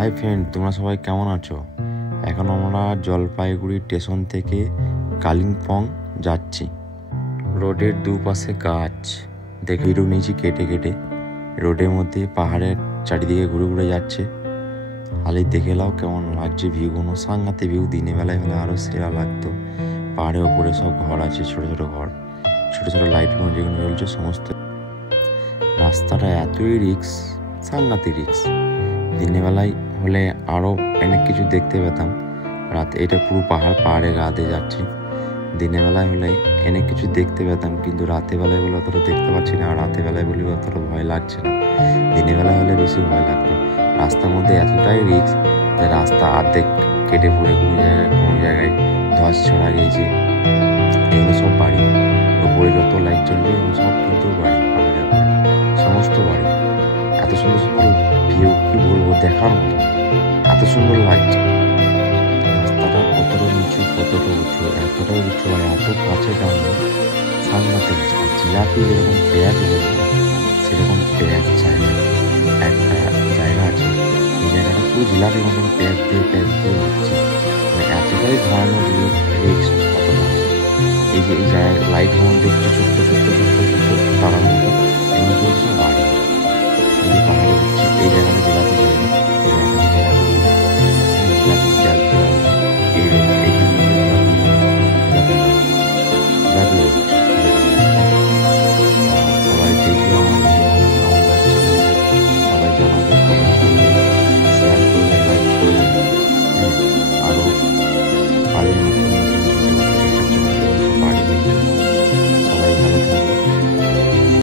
Hi friend, তোমরা সবাই কেমন আছো? এখন আমরা জলপাইগুড়ি স্টেশন থেকে কালিম্পং যাচ্ছি। রোডের দুপাশে গাছ দেখে ভিডিও নিয়েছি কেটে কেটে। রোডের মধ্যে পাহাড়ের চারিদিকে ঘুরে ঘুরে যাচ্ছে। খালি দেখে নাও কেমন লাগছে ভিউগুলো। সাংঘাতে ভিউ। দিনের বেলায় হলে আরও সেরা লাগতো। পাহাড়ের ওপরে সব ঘর আছে, ছোট ছোট ঘর, ছোট ছোট লাইটগুলো যেগুলো জ্বলছে সমস্ত। রাস্তাটা এতই রিক্স, সাংঘাতে রিক্স। দিনের বেলায় হলে আরও অনেক কিছু দেখতে পেতাম। রাতে এটা পুরো পাহাড়ে গা দিয়ে যাচ্ছি। দিনের বেলায় হলে অনেক কিছু দেখতে পেতাম, কিন্তু রাতে বেলায় বলে অতটা দেখতে পাচ্ছি না। আর রাতে বেলায় বলে অতটা ভয় লাগছে না। দিনের বেলায় হলে বেশি ভয় লাগতো। রাস্তার মধ্যে এতটাই রিক্স যে রাস্তা অর্ধেক কেটে পড়ে কোনো জায়গায় ধস ছড়া গিয়েছে। এগুলো সব বাড়ি, ওপরে যত লাইট জ্বলছে এগুলো সব কিন্তু বাড়ি, পাহাড়ের সমস্ত বাড়ি। এত সুন্দর সুন্দর ভিউ, কি বলবো, দেখার মতো, এত সুন্দর লাগছে। রাস্তাটা কতটা নিচু, কতটা উঁচু, এতটা উঁচু আর এত কাছে দাঁড়ানো, সাংঘাতিক রাস্তা। জিলাপি যেরকম প্যাক বলবো, সেরকম প্যাক চাই না। একটা জায়গা আছে, এই জায়গাটা পুরো জিলাপির মতন প্যাক দিয়ে হচ্ছে। মানে এতটাই ধরানো রিক্স কতটা। এই যে এই জায়গায় লাইট যেমন দেখছো ছোট্ট ছোট্ট ছোট্ট ছোট্ট তারার মতো, এমনি করছে বাড়ি।